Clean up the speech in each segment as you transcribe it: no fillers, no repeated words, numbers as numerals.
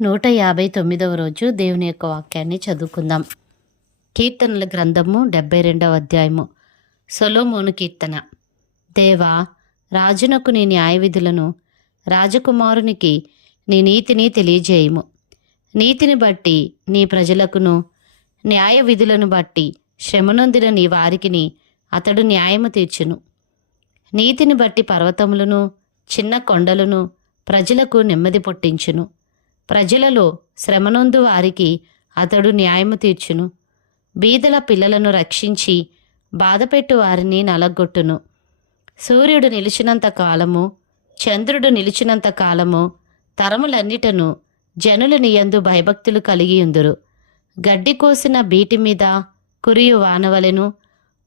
159వ రోజు దేవుని యొక్క వాక్యాన్ని చదువుకుందాం. కీర్తనల గ్రంథము 72వ అధ్యాయము. సొలొమోను కీర్తన. దేవా, రాజునకు నీ న్యాయవిధులను, రాజకుమారునికి నీ నీతిని తెలియజేయము. నీతిని బట్టి నీ ప్రజలకును, న్యాయ విధులను బట్టి శ్రమనొందిన నీ వారికిని అతడు న్యాయము తీర్చును. నీతిని బట్టి పర్వతములను, చిన్న కొండలను ప్రజలకు నెమ్మది పుట్టించును. ప్రజలలో శ్రమనొందు వారికి అతడు న్యాయము తీర్చును. బీదల పిల్లలను రక్షించి బాధపెట్టు వారిని నలగొట్టును. సూర్యుడు నిలిచినంత కాలము, చంద్రుడు నిలిచినంత కాలము తరములన్నిటను జనులు నీయందు భయభక్తులు కలిగియుందురు. గడ్డి కోసిన బీటి మీద కురియు వానవలెను,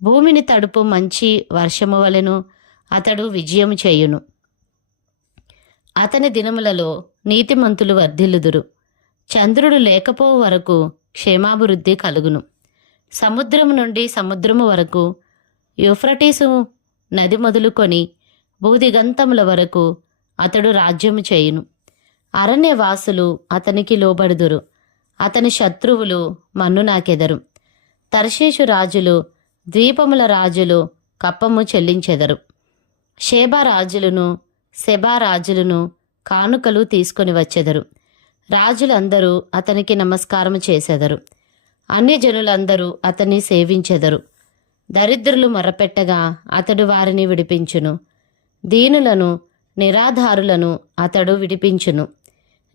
భూమిని తడుపు మంచి వర్షము వలెను అతడు విజయము చేయును. అతని దినములలో నీతిమంతులు వర్ధిల్లుదురు. చంద్రుడు లేకపోవు వరకు క్షేమాభివృద్ధి కలుగును. సముద్రము నుండి సముద్రము వరకు, యూఫ్రటీసు నది మొదలుకొని భూదిగంతముల వరకు అతడు రాజ్యము చేయును. అరణ్యవాసులు అతనికి లోబడుదురు. అతని శత్రువులు మన్ను నాకెదరు. తర్షీషు రాజులు, ద్వీపముల రాజులు కప్పము చెల్లించెదరు. షేబా రాజులను, సెబా రాజులను కానుకలు తీసుకొని వచ్చెదరు. రాజులందరూ అతనికి నమస్కారము చేసెదరు. అన్యజనులందరూ అతన్ని సేవించెదరు. దరిద్రులు మొరపెట్టగా అతడు వారిని విడిపించును. దీనులను, నిరాధారులను అతడు విడిపించును.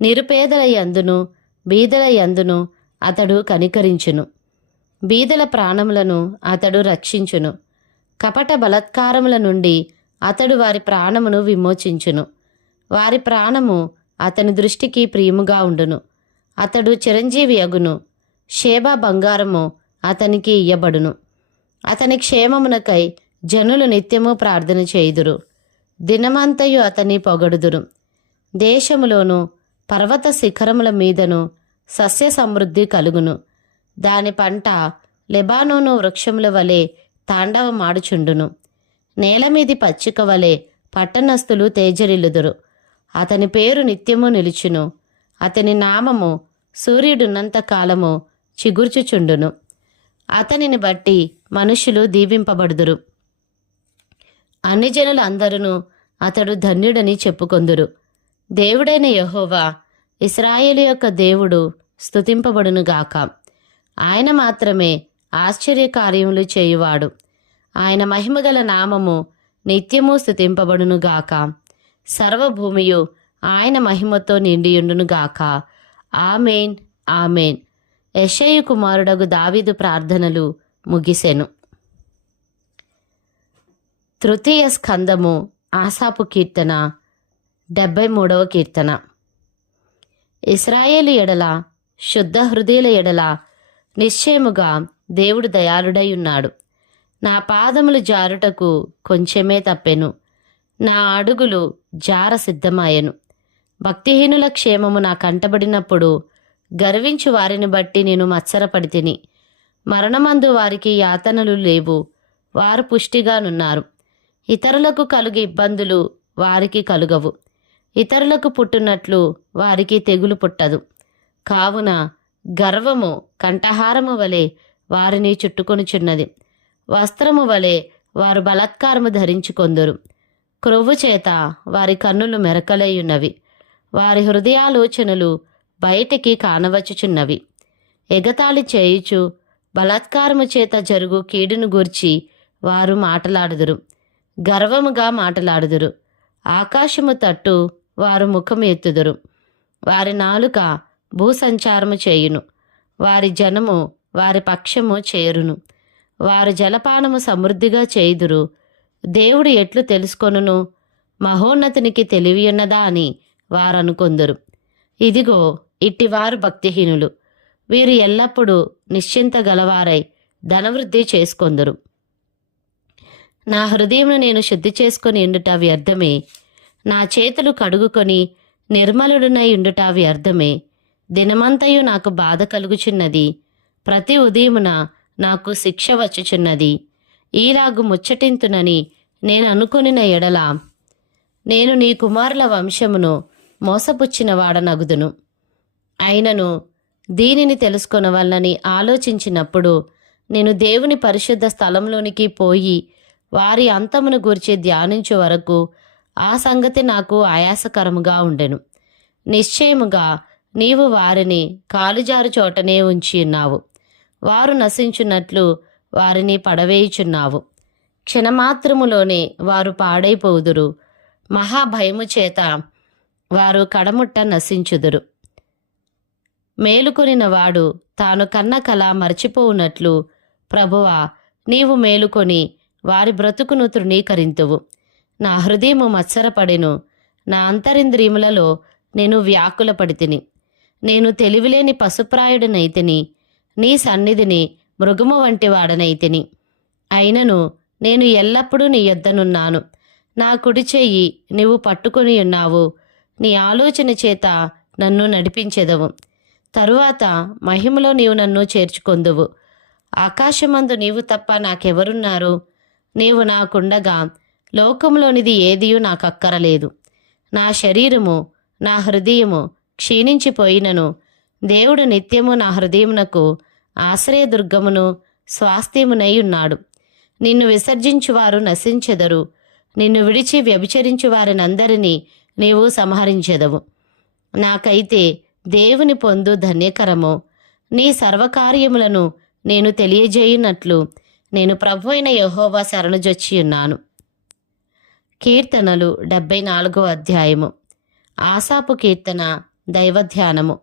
నిరుపేదల యందును, బీదల యందును అతడు కనికరించును. బీదల ప్రాణములను అతడు రక్షించును. కపట బలాత్కారముల నుండి అతడు వారి ప్రాణమును విమోచించును. వారి ప్రాణము అతని దృష్టికి ప్రియముగా ఉండును. అతడు చిరంజీవి అగును. షేబా బంగారము అతనికి ఇయ్యబడును. అతని క్షేమమునకై జనులు నిత్యము ప్రార్థన చేయుదురు. దినమంతయు అతని పొగడుదురు. దేశములోను పర్వత శిఖరముల మీదను సస్య సమృద్ధి కలుగును. దాని పంట లెబానోను వృక్షముల వలె తాండవమాడుచుండును. నేలమీది పచ్చిక వలె పట్టణస్థులు తేజరిల్లుదురు. అతని పేరు నిత్యము నిలుచును. అతని నామము సూర్యుడున్నంత కాలము చిగుర్చుచుండును. అతనిని బట్టి మనుషులు దీవింపబడుదురు. అన్ని జనులు అందరూ అతడు ధన్యుడని చెప్పుకొందురు. దేవుడైన యెహోవా, ఇశ్రాయేలు యొక్క దేవుడు స్తుతింపబడునుగాక. ఆయన మాత్రమే ఆశ్చర్యకార్యములు చేయువాడు. ఆయన మహిమగల నామము నిత్యము స్తుతింపబడునుగాక. సర్వభూమియు ఆయన మహిమతో నిండియుండునుగాక. ఆమేన్, ఆమేన్. యెషయి కుమారుడగు దావీదు ప్రార్థనలు ముగిసెను. తృతీయ స్కందము. ఆసాపు కీర్తన. 73వ కీర్తన. ఇశ్రాయేలు ఎడల, శుద్ధ హృదయుల ఎడల నిశ్చయముగా దేవుడు దయాళుడై ఉన్నాడు. నా పాదములు జారుటకు కొంచెమే తప్పెను. నా అడుగులు జార సిద్ధమాయెను. భక్తిహీనుల క్షేమము నా కంటబడినప్పుడు గర్వించు వారిని బట్టి నేను మత్సరపడితిని. మరణమందు వారికి యాతనలు లేవు, వారు పుష్టిగానున్నారు. ఇతరులకు కలుగు ఇబ్బందులు వారికి కలుగవు. ఇతరులకు పుట్టునట్లు వారికి తెగులు పుట్టదు. కావున గర్వము కంఠహారము వలె వారిని చుట్టుకొనుచున్నది. వస్త్రము వలె వారు బలాత్కారము ధరించుకొందురు. క్రొవ్వు చేత వారి కన్నులు మెరకలేయున్నవి. వారి హృదయాలోచనలు బయటికి కానవచ్చుచున్నవి. ఎగతాళి చేయుచు బలాత్కారము చేత జరుగు కీడును గూర్చి వారు మాటలాడుదురు. గర్వముగా మాటలాడుదురు. ఆకాశము తట్టు వారు ముఖము ఎత్తుదురు. వారి నాలుక భూసంచారము చేయును. వారి జనము వారి పక్షము చేరును. వారు జలపానము సమృద్ధిగా చేయుదురు. దేవుడు ఎట్లు తెలుసుకొనును? మహోన్నతునికి తెలివియున్నదా అని వారనుకొందురు. ఇదిగో, ఇట్టివారు భక్తిహీనులు. వీరు ఎల్లప్పుడూ నిశ్చింత గలవారై ధనవృద్ధి చేసుకొందురు. నా హృదయమును నేను శుద్ధి చేసుకొని ఉండుట వ్యర్థమే. నా చేతులు కడుగుకొని నిర్మలుడునై ఉండుట వ్యర్థమే. దినమంతయు నాకు బాధ కలుగుచున్నది. ప్రతి ఉదయమున నాకు శిక్ష వచ్చుచున్నది. ఈలాగు ముచ్చటింతునని నేను అనుకొనిన ఎడల నేను నీ కుమారుల వంశమును మోసపుచ్చిన వాడనగుదును. అయినను దీనిని తెలుసుకొనవలనని ఆలోచించినప్పుడు నేను దేవుని పరిశుద్ధ స్థలంలోనికి పోయి వారి అంతమును గూర్చి ధ్యానించు వరకు ఆ సంగతి నాకు ఆయాసకరముగా ఉండెను. నిశ్చయముగా నీవు వారిని కాలుజారు చోటనే ఉంచి ఉన్నావు. వారు నశించున్నట్లు వారిని పడవేయుచున్నావు. క్షణమాత్రములోనే వారు పాడైపోదురు. మహాభయము చేత వారు కడముట్ట నశించుదురు. మేలుకొనిన వాడు తాను కన్న కల మరచిపోవునట్లు ప్రభువా, నీవు మేలుకొని వారి బ్రతుకును తృణీకరింతువు. నా హృదయము మత్సరపడెను, నా అంతరింద్రియములలో నేను వ్యాకులపడితిని. నేను తెలివిలేని పశుప్రాయుడనైతిని, నీ సన్నిధిని మృగము వంటి వాడనైతిని. అయినను నేను ఎల్లప్పుడూ నీ యొద్దనున్నాను. నా కుడి చెయ్యి నీవు పట్టుకొని ఉన్నావు. నీ ఆలోచన చేత నన్ను నడిపించెదవు. తరువాత మహిమలో నీవు నన్ను చేర్చుకొందువు. ఆకాశమందు నీవు తప్ప నాకెవరున్నారు? నీవు నాకుండగా లోకంలోనిది ఏదియూ నాకక్కరలేదు. నా శరీరము నా హృదయము క్షీణించిపోయినను దేవుడు నిత్యము నా హృదయమునకు ఆశ్రయదుర్గమును స్వాస్థ్యమునై ఉన్నాడు. నిన్ను విసర్జించువారు నశించెదరు. నిన్ను విడిచి వ్యభిచరించు వారినందరినీ నీవు సంహరించెదవు. నాకైతే దేవుని పొందు ధన్యకరము. నీ సర్వకార్యములను నేను తెలియజేయునట్లు నేను ప్రభువైన యెహోవా శరణుజొచ్చి ఉన్నాను. కీర్తనలు 74వ అధ్యాయము. ఆసాపు కీర్తన. దైవధ్యానము.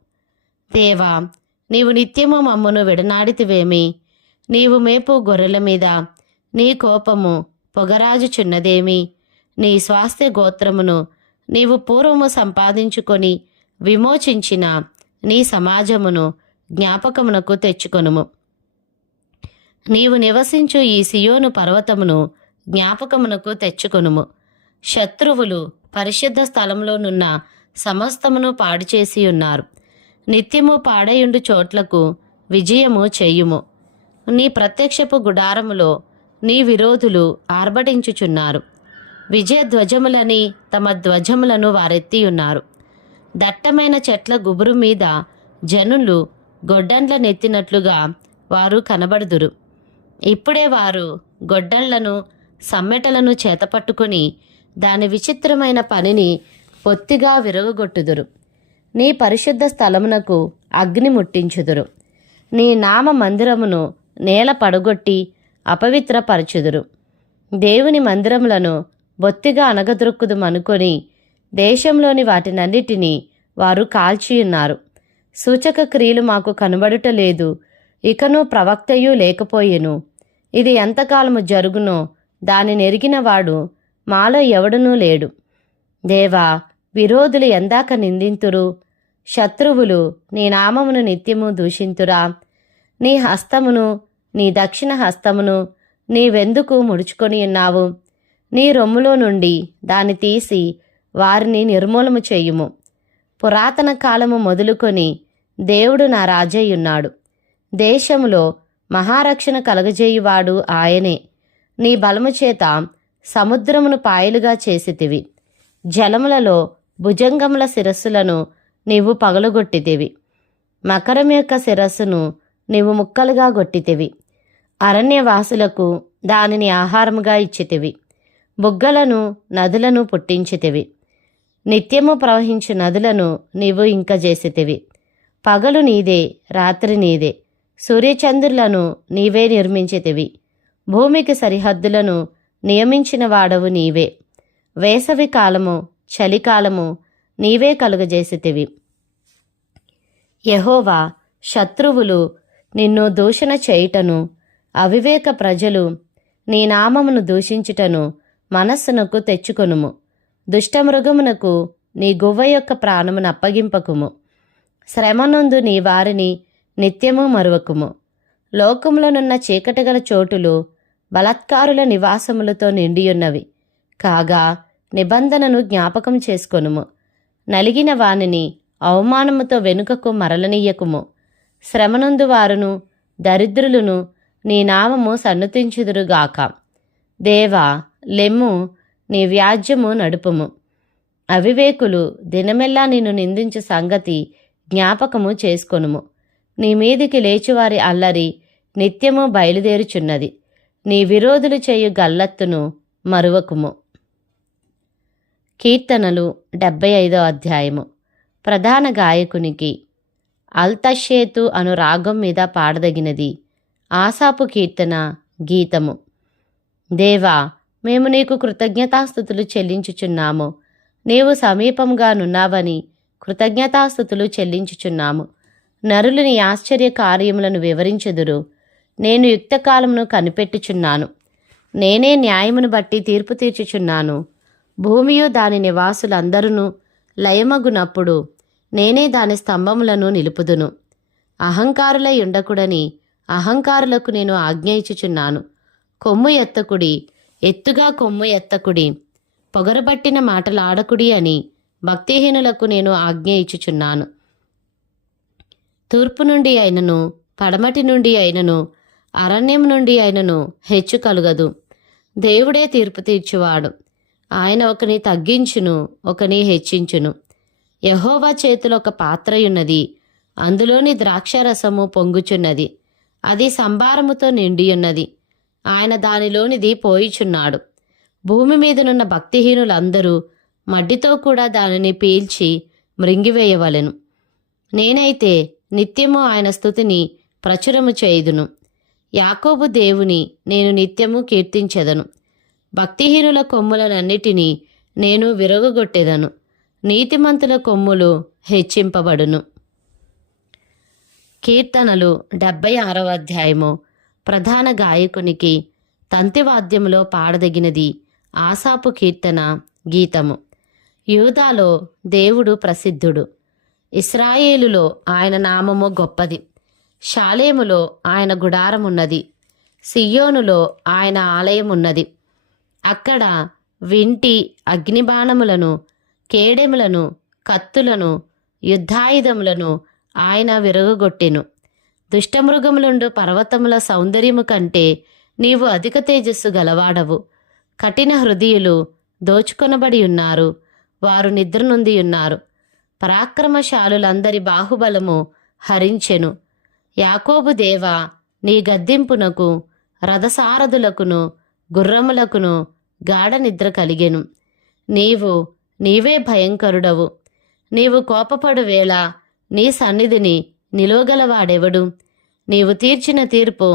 దేవా, నీవు నిత్యము మమ్మును విడనాడితివేమి? నీవు మేపు గొర్రెల మీద నీ కోపము పొగరాజుచున్నదేమి? నీ స్వాస్థ్య గోత్రమును నీవు పూర్వము సంపాదించుకొని విమోచించిన నీ సమాజమును జ్ఞాపకమునకు తెచ్చుకొనుము. నీవు నివసించు ఈ సియోను పర్వతమును జ్ఞాపకమునకు తెచ్చుకొనుము. శత్రువులు పరిశుద్ధ స్థలంలోనున్న సమస్తమును పాడుచేసి ఉన్నారు. నిత్యము పాడయుండు చోట్లకు విజయము చెయ్యుము. నీ ప్రత్యక్షపు గుడారములో నీ విరోధులు ఆర్భటించుచున్నారు. విజయధ్వజములని తమ ధ్వజములను వారెత్తియున్నారు. దట్టమైన చెట్ల గుబురు మీద జనులు గొడ్డండ్ల నెత్తినట్లుగా వారు కనబడుదురు. ఇప్పుడే వారు గొడ్డళ్లను సమ్మెటలను చేతపట్టుకుని దాని విచిత్రమైన పనిని పొత్తిగా విరగొట్టుదురు. నీ పరిశుద్ధ స్థలమునకు అగ్ని ముట్టించుదురు. నీ నామ మందిరమును నేల పడగొట్టి అపవిత్రపరచుదురు. దేవుని మందిరములను బొత్తిగా అనగదొరుకుదుమనుకొని దేశంలోని వాటినన్నిటినీ వారు కాల్చియున్నారు. సూచక క్రియలు మాకు కనబడుటలేదు, ఇకను ప్రవక్తయు లేకపోయెను. ఇది ఎంతకాలము జరుగునో దానిని ఎరిగినవాడు మాలో ఎవడునూ లేడు. దేవా, విరోధులు ఎందాక నిందింతురు? శత్రువులు నీ నామమును నిత్యము దూషింతురా? నీ హస్తమును నీ దక్షిణ హస్తమును నీవెందుకు ముడుచుకొని ఉన్నావు? నీ రొమ్ములో నుండి దాన్ని తీసి వారిని నిర్మూలము చేయుము. పురాతన కాలము మొదలుకొని దేవుడు నా రాజయ్యున్నాడు. దేశములో మహారక్షణ కలగజేయువాడు ఆయనే. నీ బలము చేత సముద్రమును పాయలుగా చేసితివి. జలములలో భుజంగముల శిరస్సులను నీవు పగలగొట్టితివి. మకరం యొక్క శిరస్సును నీవు ముక్కలుగా గొట్టితివి. అరణ్యవాసులకు దానిని ఆహారముగా ఇచ్చితివి. బుగ్గలను నదులను పుట్టించితివి. నిత్యము ప్రవహించు నదులను నీవు ఇంకజేసితివి. పగలు నీదే, రాత్రి నీదే. సూర్యచంద్రులను నీవే నిర్మించితివి. భూమికి సరిహద్దులను నియమించిన వాడవు నీవే. వేసవి కాలము చలికాలము నీవే కలుగజేసితివి. యెహోవా, శత్రువులు నిన్ను దూషణ చేయుటను అవివేక ప్రజలు నీ నామమును దూషించుటను మనస్సునకు తెచ్చుకొనుము. దుష్టమృగమునకు నీ గువ్వ యొక్క ప్రాణమును అప్పగింపకుము. శ్రమనందు నీ వారిని నిత్యము మరువకుము. లోకములనున్న చీకటిగల చోటులు బలాత్కారుల నివాసములతో నిండియున్నవి. కాగా నిబంధనను జ్ఞాపకం చేసుకొనుము. నలిగిన వానిని అవమానముతో వెనుకకు మరలనీయకుము. శ్రమనందు వారును దరిద్రులను నీ నామము సన్నతించుదురుగాక. దేవా, లెమ్ము, నీ వ్యాజ్యము నడుపుము. అవివేకులు దినమెల్లా నిన్ను నిందించు సంగతి జ్ఞాపకము చేసుకొనుము. నీ మీదికి లేచువారి అల్లరి నిత్యము బయలుదేరుచున్నది. నీ విరోధులు చేయు గల్లత్తును మరువకుము. కీర్తనలు 75 అధ్యాయము. ప్రధాన గాయకునికి అల్తషేతు అను రాగం మీద పాడదగినది. ఆసాపు కీర్తన గీతము. దేవా, మేము నీకు కృతజ్ఞతాస్థుతులు చెల్లించుచున్నాము. నీవు సమీపంగా నున్నావని కృతజ్ఞతాస్థుతులు చెల్లించుచున్నాము. నరులు నీ ఆశ్చర్య కార్యములను వివరించుదురు. నేను యుక్తకాలమును కనిపెట్టుచున్నాను. నేనే న్యాయమును బట్టి తీర్పు తీర్చుచున్నాను. భూమియు దాని నివాసులందరూ లయమగునప్పుడు నేనే దాని స్తంభములను నిలుపుదును. అహంకారులై ఉండకుడని అహంకారులకు నేను ఆజ్ఞ ఇచ్చుచున్నాను. కొమ్ము ఎత్తకుడి, ఎత్తుగా కొమ్ము ఎత్తకుడి, పొగరబట్టిన మాటలాడకుడి అని భక్తిహీనులకు నేను ఆజ్ఞ ఇచ్చుచున్నాను. తూర్పు నుండి అయినను పడమటి నుండి అయినను అరణ్యం నుండి అయినను హెచ్చు కలుగదు. దేవుడే తీర్పు తీర్చువాడు. ఆయన ఒకని తగ్గించును, ఒకని హెచ్చించును. యెహోవా చేతిలో ఒక పాత్రయున్నది, అందులోని ద్రాక్షరసము పొంగుచున్నది. అది సంభారముతో నిండియున్నది. ఆయన దానిలోనిది పోయిచున్నాడు. భూమి మీదనున్న భక్తిహీనులందరూ మడ్డితో కూడా దానిని పీల్చి మృంగివేయవలెను. నేనైతే నిత్యము ఆయన స్తుతిని ప్రచురము చేయుదును. యాకోబు దేవుని నేను నిత్యము కీర్తించెదను. భక్తిహీనుల కొమ్ములనన్నిటినీ నేను విరగొట్టెదను. నీతిమంతుల కొమ్ములు హెచ్చింపబడును. కీర్తనలు 76 అధ్యాయము. ప్రధాన గాయకునికి తంతివాద్యములో పాడదగినది. ఆసాపు కీర్తన గీతము. యూదాలో దేవుడు ప్రసిద్ధుడు. ఇశ్రాయేలులో ఆయన నామము గొప్పది. షాలేములో ఆయన గుడారమున్నది. సియ్యోనులో ఆయన ఆలయమున్నది. అక్కడ వింటి అగ్నిబాణములను, కేడెములను, కత్తులను, యుద్ధాయుధములను ఆయన విరగొట్టెను. దుష్టమృగములుండు పర్వతముల సౌందర్యము కంటే నీవు అధిక తేజస్సు గలవాడవు. కఠిన హృదయులు దోచుకొనబడి ఉన్నారు, వారు నిద్ర నొంది ఉన్నారు. పరాక్రమశాలులందరి బాహుబలము హరించెను. యాకోబు దేవా, నీ గద్దింపునకు రథసారథులకును గుర్రములకును గాఢ నిద్ర కలిగెను. నీవే భయంకరుడవు. నీవు కోపపడు వేళ నీ సన్నిధిని నిలువగలవాడెవడు? నీవు తీర్చిన తీర్పు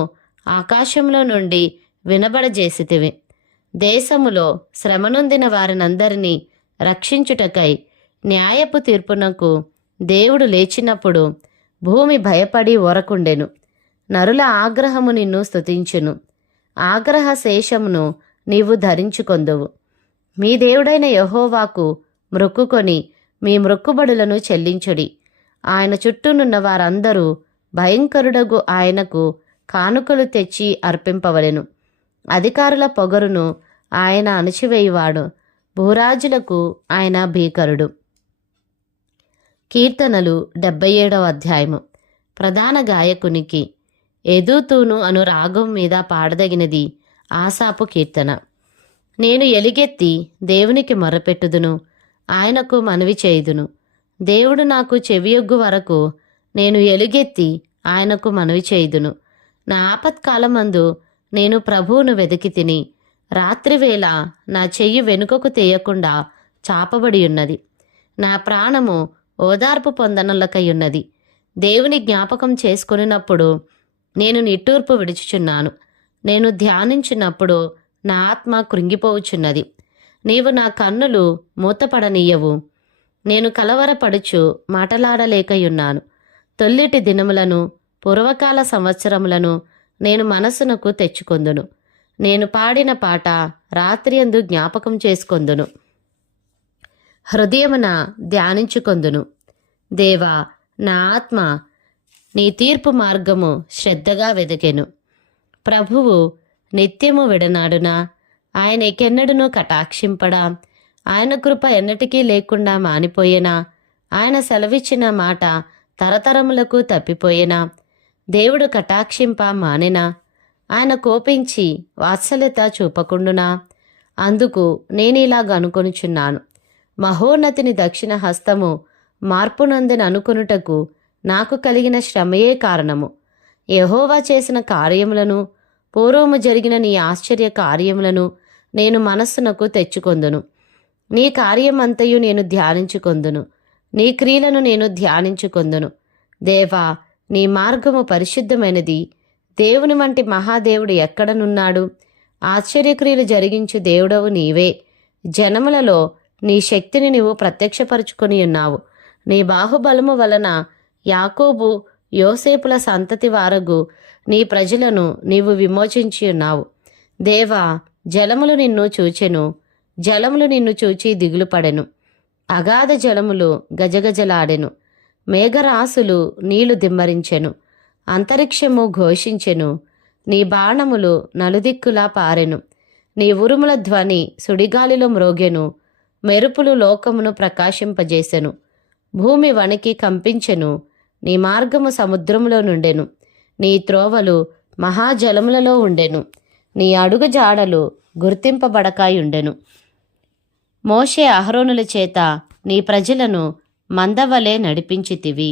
ఆకాశంలో నుండి వినబడజేసితివి. దేశములో శ్రమనొందిన వారినందరినీ రక్షించుటకై న్యాయపు తీర్పునకు దేవుడు లేచినప్పుడు భూమి భయపడి ఊరకుండెను. నరుల ఆగ్రహము నిన్ను స్తుతించును. ఆగ్రహ శేషమును నీవు ధరించుకొందువు. మీ దేవుడైన యెహోవాకు మ్రొక్కుకొని మీ మ్రొక్కుబడులను చెల్లించుడి. ఆయన చుట్టూనున్న వారందరూ భయంకరుడగు ఆయనకు కానుకలు తెచ్చి అర్పింపవలెను. అధికారుల పొగరును ఆయన అణచివేయువాడు. భూరాజులకు ఆయన భీకరుడు. కీర్తనలు 77 అధ్యాయము. ప్రధాన గాయకునికి ఎదూతూను అను రాగం మీద పాడదగినది. ఆసాపు కీర్తన. నేను ఎలుగెత్తి దేవునికి మొరపెట్టుదును, ఆయనకు మనవి చేయుదును. దేవుడు నాకు చెవియొగ్గు వరకు నేను ఎలుగెత్తి ఆయనకు మనవి చేయుదును. నా ఆపత్కాలమందు నేను ప్రభువును వెతికి తిని, రాత్రివేళ నా చెయ్యి వెనుకకు తీయకుండా చాపబడి ఉన్నది. నా ప్రాణము ఓదార్పు పొందనలకై దేవుని జ్ఞాపకం చేసుకొనినప్పుడు నేను నిట్టూర్పు విడుచుచున్నాను. నేను ధ్యానించినప్పుడు నా ఆత్మ కృంగిపోవుచున్నది. నీవు నా కన్నులు మూతపడనీయవు. నేను కలవరపడుచు మాటలాడలేకయున్నాను. తొల్లిటి దినములను పూర్వకాల సంవత్సరములను నేను మనస్సునకు తెచ్చుకొందును. నేను పాడిన పాట రాత్రియందు జ్ఞాపకం చేసుకొందును, హృదయమున ధ్యానించుకొందును. దేవా, నా ఆత్మ నీ తీర్పు మార్గము శ్రద్ధగా వెదకెను. ప్రభువు నిత్యము విడనాడునా? ఆయన ఎన్నడూనూ కటాక్షింపడా? ఆయన కృప ఎన్నటికీ లేకుండా మానిపోయేనా? ఆయన సెలవిచ్చిన మాట తరతరములకు తప్పిపోయేనా? దేవుడు కటాక్షింప మానెనా? ఆయన కోపించి వాత్సల్యత చూపకుండునా? అందుకు నేనిలాగ అనుకొనుచున్నాను. మహోన్నతిని దక్షిణ హస్తము మార్పునందని అనుకొనుటకు నాకు కలిగిన శ్రమయే కారణము. యెహోవా చేసిన కార్యములను, పూర్వము జరిగిన నీ ఆశ్చర్య కార్యములను నేను మనస్సునకు తెచ్చుకొందును. నీ కార్యమంతయు నేను ధ్యానించుకొందును, నీ క్రియలను నేను ధ్యానించుకొందును. దేవా, నీ మార్గము పరిశుద్ధమైనది. దేవుని వంటి మహాదేవుడు ఎక్కడనున్నాడు? ఆశ్చర్యక్రియలు జరిగించు దేవుడవు నీవే. జనములలో నీ శక్తిని నీవు ప్రత్యక్షపరుచుకొని ఉన్నావు. నీ బాహుబలము వలన యాకోబు, యోసేపుల సంతతి వారగు నీ ప్రజలను నీవు విమోచించి ఉన్నావు. దేవా, జలములు నిన్ను చూచెను, జలములు నిన్ను చూచి దిగులుపడెను. అగాధ జలములు గజగజలాడెను, మేఘరాశులు నీళ్లు దిమ్మరించెను, అంతరిక్షము ఘోషించెను. నీ బాణములు నలుదిక్కులా పారెను, నీ ఉరుముల ధ్వని సుడిగాలిలో మ్రోగెను. మెరుపులు లోకమును ప్రకాశింపజేసెను, భూమి వణికి కంపించెను. నీ మార్గము సముద్రములో నుండెను, నీ త్రోవలు మహాజలములలో ఉండెను, నీ అడుగు జాడలు గుర్తింపబడకాయుండెను. మోషే అహరోనుల చేత నీ ప్రజలను మందవలే నడిపించితివి.